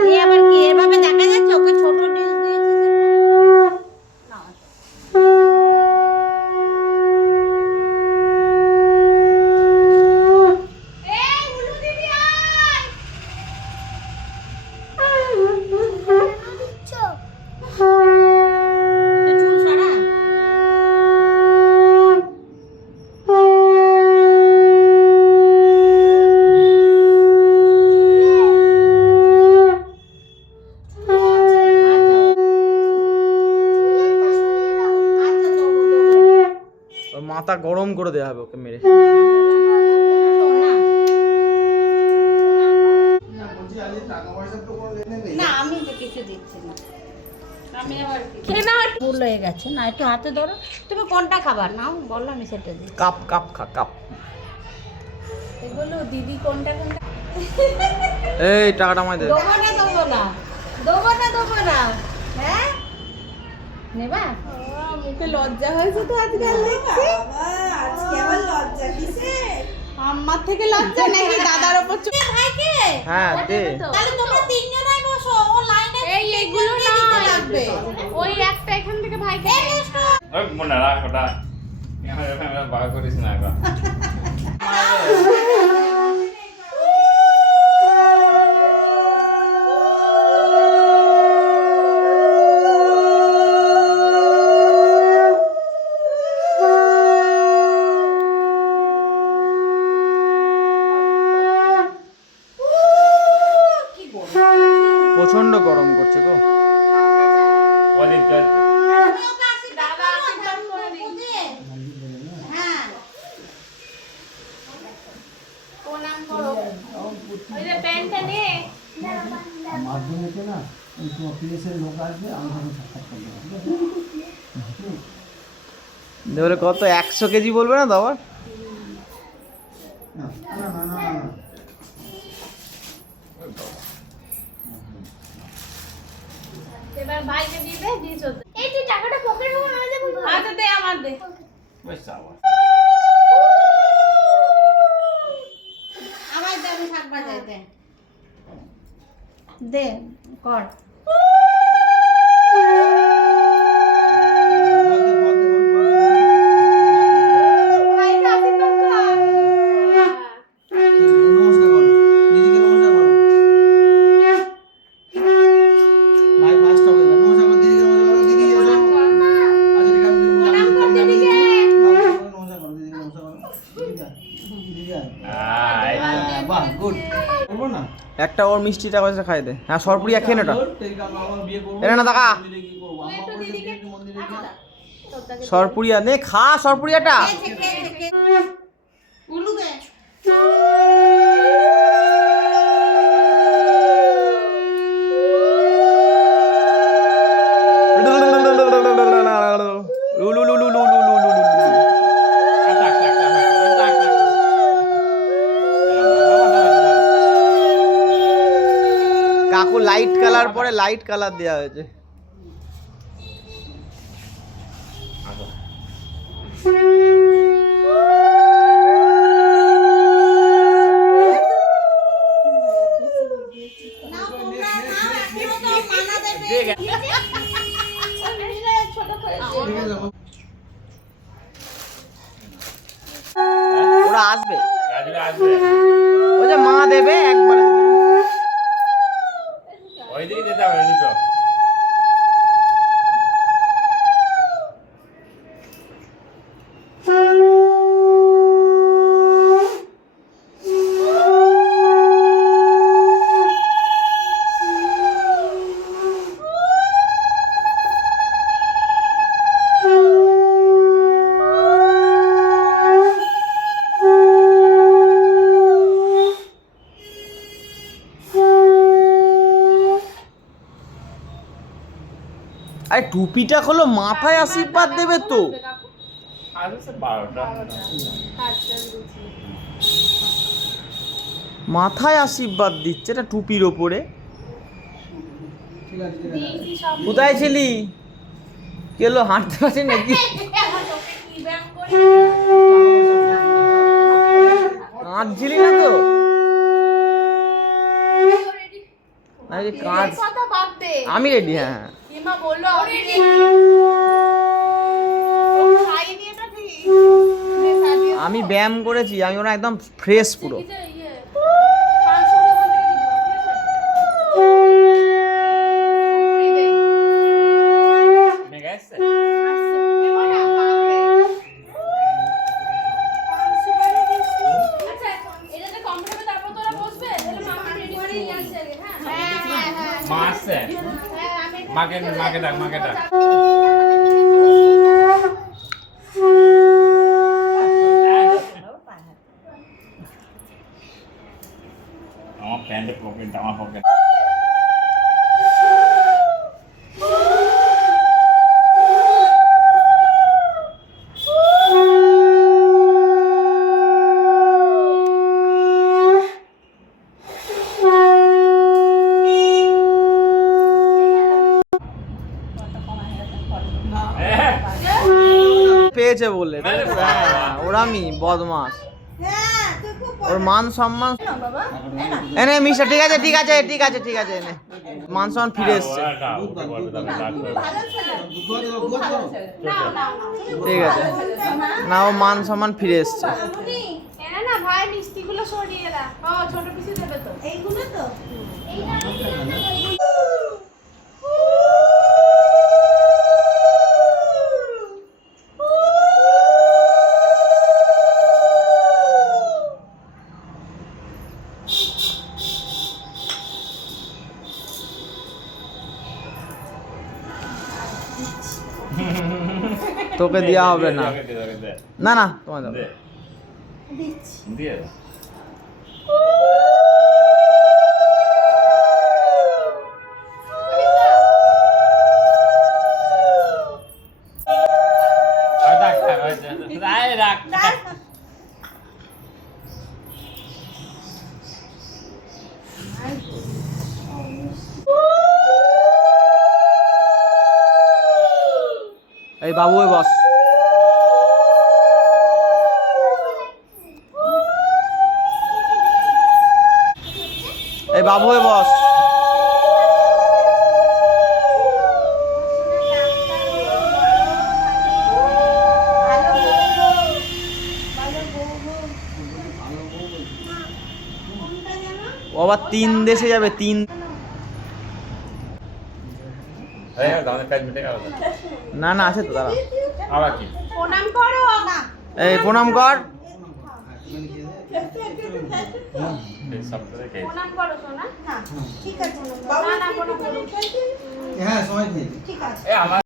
এই আবার কি এভাবে দেখা যাচ্ছে ওকে ছোট ডিশ দিয়েছে না এই উলু দিদি আয় তুই চুল সরা আচ্ছা দেবো ওর মাথা গরম করে দেওয়া হবে ওকে মেরে। না আমি তো কিছু দিচ্ছি না আমি আবার খেয়ে না ভুল হয়ে গেছে না একটু হাতে ধরো তুমি কোনটা খাবার নাও বলো আমি সেটা দিই কাপ কাপ খা কাপ। এগুলো দিদি কোনটা কোনটা এই টাকাটা আমায় দে। দেবো না দেবো না দেবো না দেবো না হ্যাঁ নেবা মুখে লজ্জা হয়েছে তো আজকাল দেখছি আজকে আবার লজ্জা কিসে? আমার থেকে লজ্জা নাকি দাদার উপর ভাইকে হ্যাঁ দে। তাহলে তোমরা তিনজনাই বসো ও লাইনে এই এগুলো না লাগবে ওই একটা এখান থেকে ভাইকে ওই মনে রাখ ওটা এখানে বাগ করিস না এখন। প্রচন্ড গরম করছে গো। কদিন চলছে হ্যাঁ প্রণাম করো ওই যে প্যান্টটা নিয়ে মাধ্যমিকে না ওই পিএসের লোক আসবে আমার সাক্ষাৎ করবে দেবলে কত 100 কেজি বলবে না দাবার। না না না না না এবার ভাইকে দিবে দিছো এই তুই টাকাটা পকেটে ঢুকো না দে আচ্ছা দে আমার দে বেশ আবার আমার দে আমি থাকবা যাই দে দে কর ভাইকে আশীর্বাদ কর নমস্কার করো দিদিকে নমস্কার করো ভাই ফার্স্ট হবে নমস্কার করো দিদিকে নমস্কার করো দিদি এসো আচ্ছা ঠিক আছে প্রণাম কর দিদিকে নমস্কার করো দিদিকে নমস্কার করো দিদি বাহ গুড করবো না একটা ওর মিষ্টিটা পয়সা খাই দে। হ্যাঁ সরপুরি খেয়ে নেটা। বিয়ে করবো এনে না টাকা মন্দিরে কি করবো আমার মন্দিরে গিয়ে সরপুরিয়া নে খা সরপুরিয়াটা। উলু দে কাকু লাইট কালার পরে লাইট কালার দেওয়া হয়েছে। নাও তোমরা নাও এখনো তো মানা দেবে ছোট করে ঠিক আছে ওরা আসবে রাজুরা আসবে ওই যে মা দেবে একবার ওই দিকে যেতে হবে দুটো আরে টুপিটা হলো মাথায় আশীর্বাদ দেবে তো। আসবে সে 12টা মাথায় আশীর্বাদ দিচ্ছে এটা টুপির ওপরে। ঠিক আছে ঠিক আছে কোথায় ছিলি? কেলো হাঁটতে পারছি নাকি? কাঁদছিলি না তো? না যে কাজ কথা বাদ দে আমি রেডি, হ্যাঁ হ্যাঁ। কিমা বললো আমি খাইনি এটা ঠিক আমি ব্যায়াম করেছি, আমি ওরা একদম ফ্রেশ পুরো। মেঘা এসছে? মা আসছে? মাকে ডাক। আমার প্যান্টের পকেট, আমার পকেট। পেয়েছে বলে, হ্যাঁ ওরামি বদমাস, হ্যাঁ তুই খুব ওর মান সম্মান। বাবা এনে মিস্টার, ঠিক আছে এনে মান সম্মান ফিরে এসছে, ঠিক আছে না, ও মান সম্মান ফিরে এসছে। না ভাই মিষ্টিগুলো সরিয়ে দাও। ও ছোট পিসি দেবে তো এইগুলো তো তোকে দেওয়া হবে না, না না তোমার দাও। দিয়ে দাও। রাখ। এই বাবু ওই বস, এই বাবু ওই বস। ও আবার 3 দেশে যাবে, 3। না না আছে তো, দাঁড়া আবার কি? প্রণাম করো না এই প্রণাম কর। প্রণাম করো সোনা। হ্যাঁ ঠিক আছে বাবা না প্রণাম করো হ্যাঁ সবাই খেয়েছে। ঠিক আছে আমার